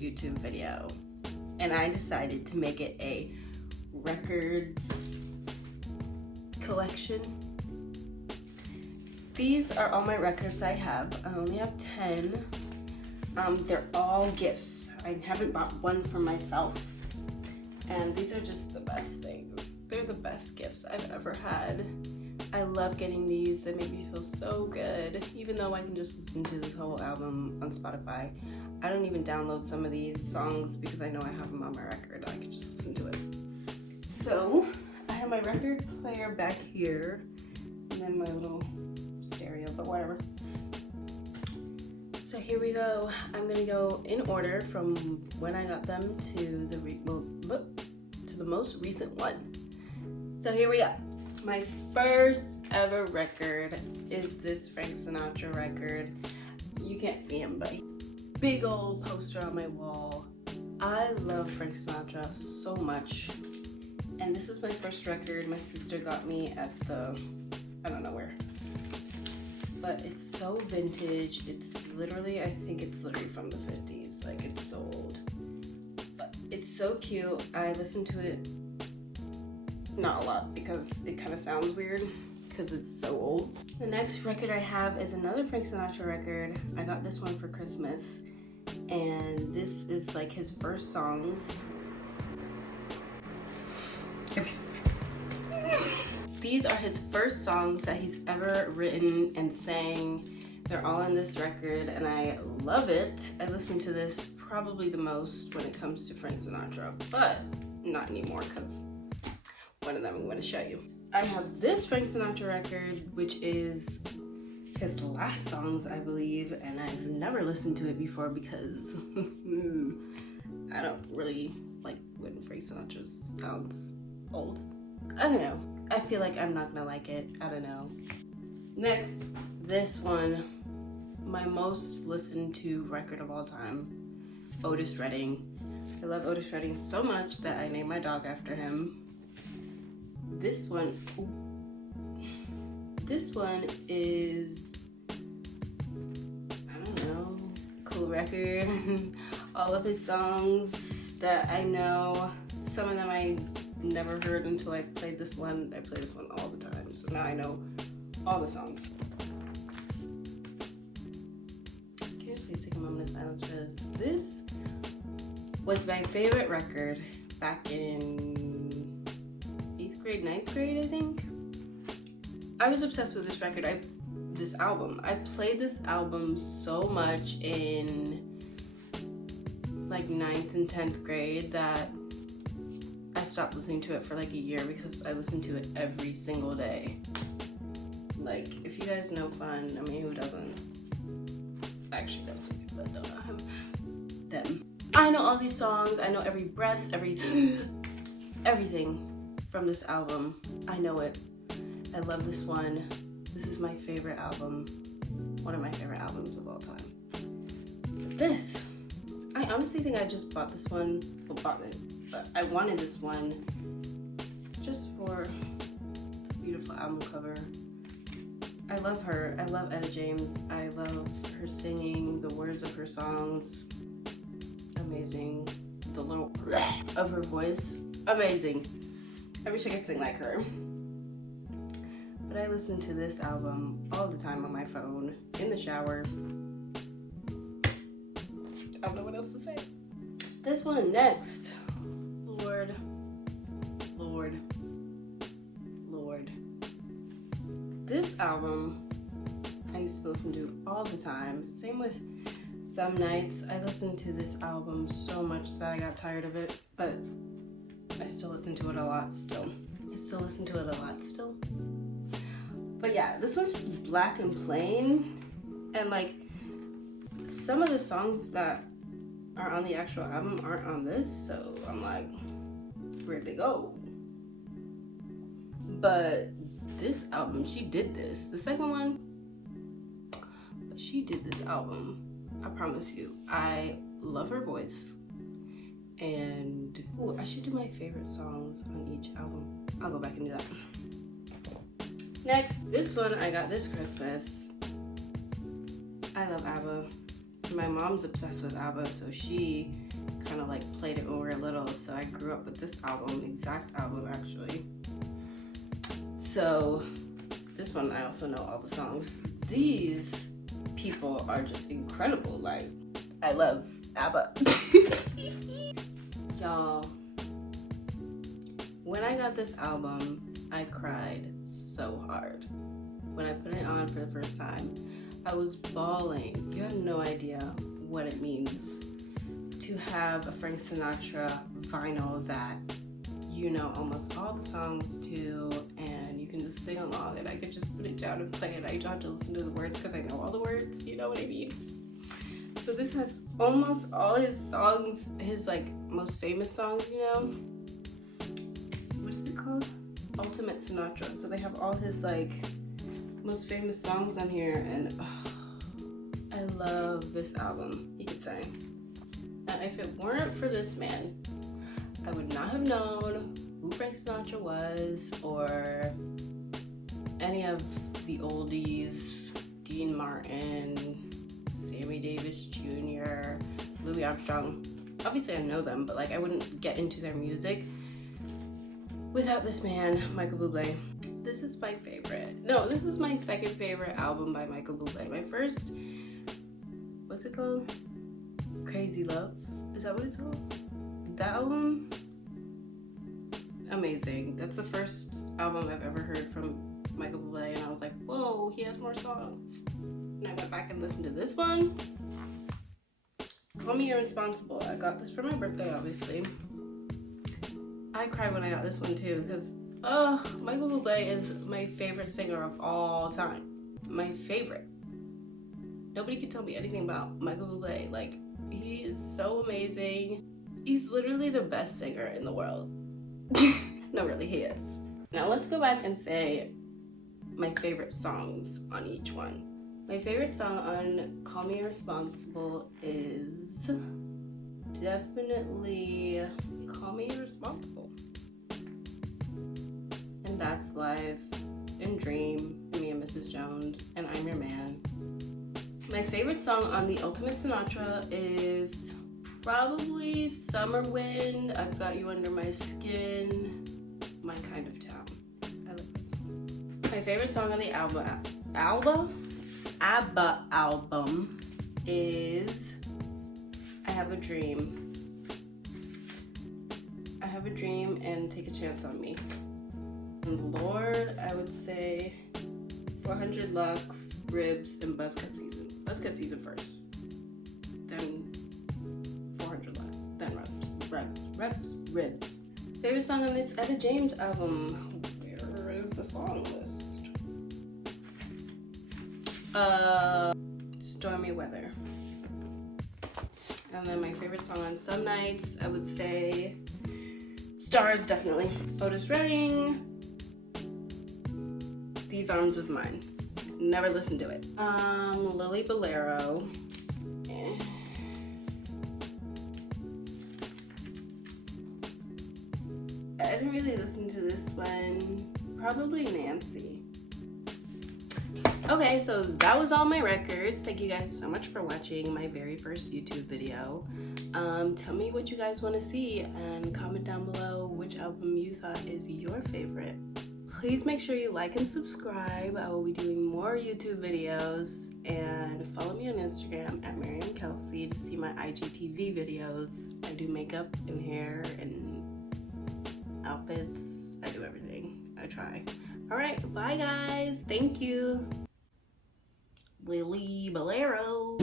first YouTube video, and I decided to make it a records collection. These are all my records I have. I only have 10. They're all gifts. I haven't bought one for myself. And these are just the best things. They're the best gifts I've ever had. I love getting these. They make me feel so good. Even though I can just listen to the whole album on Spotify, I don't even download some of these songs because I know I have them on my record. I can just listen to it. So I have my record player back here, and then my little stereo, but whatever. So here we go. I'm gonna go in order from when I got them to the most recent one. So here we go. My first ever record is this Frank Sinatra record. You can't see him, but he's a big old poster on my wall. I love Frank Sinatra so much. And this was my first record my sister got me at I don't know where. But it's so vintage. It's literally, I think it's literally from the 50s. Like, it's so old. But it's so cute. I listen to it not a lot because it kind of sounds weird because it's so old. The next record I have is another Frank Sinatra record. I got this one for Christmas. And this is like his first songs. These are his first songs that he's ever written and sang. They're all on this record and I love it. I listen to this probably the most when it comes to Frank Sinatra, but not anymore because one of them I'm going to show you. I have this Frank Sinatra record, which is his last songs, I believe, and I've never listened to it before because I don't really like when Frank Sinatra sounds old. I don't know. I feel like I'm not gonna like it. I don't know. Next, this one, my most listened to record of all time, Otis Redding. I love Otis Redding so much that I named my dog after him. This one is, I don't know, cool record. All of his songs that I know, some of them I never heard until I played this one. I play this one all the time, so now I know all the songs. Can you please take a moment of silence for this? This was my favorite record back in 8th grade, 9th grade, I think. I was obsessed with this record, this album. I played this album so much in like 9th and 10th grade that I stopped listening to it for like a year because I listened to it every single day. Like, if you guys know Fun, I mean, who doesn't? Actually, know some people that don't know him. Them. I know all these songs. I know every breath, everything from this album. I know it. I love this one. This is my favorite album. One of my favorite albums of all time. But this, I honestly think I just bought this one. Well, bought it. But I wanted this one just for the beautiful album cover. I love her. I love Etta James. I love her singing, the words of her songs. Amazing. The little of her voice. Amazing. I wish I could sing like her. But I listen to this album all the time on my phone, in the shower. I don't know what else to say. This one next. Lord, Lord, Lord. This album I used to listen to all the time. Same with Some Nights. I listened to this album so much that I got tired of it, but I still listen to it a lot still. But yeah, this one's just black and plain, and like some of the songs that are on the actual album aren't on this, so I'm like, where'd they go? But this album, she did this. The second one, but she did this album. I promise you. I love her voice. And ooh, I should do my favorite songs on each album. I'll go back and do that. Next, this one I got this Christmas. I love ABBA. my mom's obsessed with ABBA, so she kind of like played it when we were little. So I grew up with this album, exact album actually. So this one I also know all the songs. These people are just incredible. Like, I love ABBA. Y'all, when I got this album, I cried so hard. When I put it on for the first time, I was bawling. You have no idea what it means to have a Frank Sinatra vinyl that you know almost all the songs to, and you can just sing along, and I could just put it down and play it. I don't have to listen to the words because I know all the words, you know what I mean? So this has almost all his songs, his like most famous songs, you know? What is it called? Ultimate Sinatra. So they have all his like most famous songs on here, and I love this album, you could say. And if it weren't for this man, I would not have known who Frank Sinatra was, or any of the oldies, Dean Martin, Sammy Davis Jr., Louis Armstrong. Obviously I know them, but like I wouldn't get into their music without this man, Michael Bublé. This is my favorite. No, this is my second favorite album by Michael Bublé. My first, what's it called? Crazy Love? Is that what it's called? That album? Amazing. That's the first album I've ever heard from Michael Bublé, and I was like, whoa, he has more songs. And I went back and listened to this one. Call Me Irresponsible. I got this for my birthday, obviously. I cried when I got this one too, because Michael Bublé is my favorite singer of all time. My favorite. Nobody could tell me anything about Michael Bublé. Like, he is so amazing. He's literally the best singer in the world. No, really, he is. Now let's go back and say my favorite songs on each one. My favorite song on Call Me Irresponsible is definitely Call Me Irresponsible. And that's Life, and Dream, and Me and Mrs. Jones, and I'm Your Man. My favorite song on the Ultimate Sinatra is probably Summer Wind, I've Got You Under My Skin, My Kind of Town. I like that song. My favorite song on the ABBA album is I Have a Dream. I Have a Dream and Take a Chance on Me. And Lord, I would say 400 Lux, Ribs, and Buzzcut Season. Buzzcut Season first. Then 400 Lux. Then Ribs. Favorite song on this Etta James album. Where is the song list? Stormy Weather. And then my favorite song on some nights, I would say Stars, definitely. Otis Redding, These Arms of Mine. Never listened to it. Lily Bolero. I didn't really listen to this one. Probably Nancy. Okay, so that was all my records. Thank you guys so much for watching my very first YouTube video. Tell me what you guys want to see and comment down below which album you thought is your favorite. Please make sure you like and subscribe. I will be doing more YouTube videos, and follow me on Instagram at Mariam Kelcey to see my IGTV videos. I do makeup and hair and outfits. I do everything. I try. Alright, bye guys. Thank you. Lily Bolero.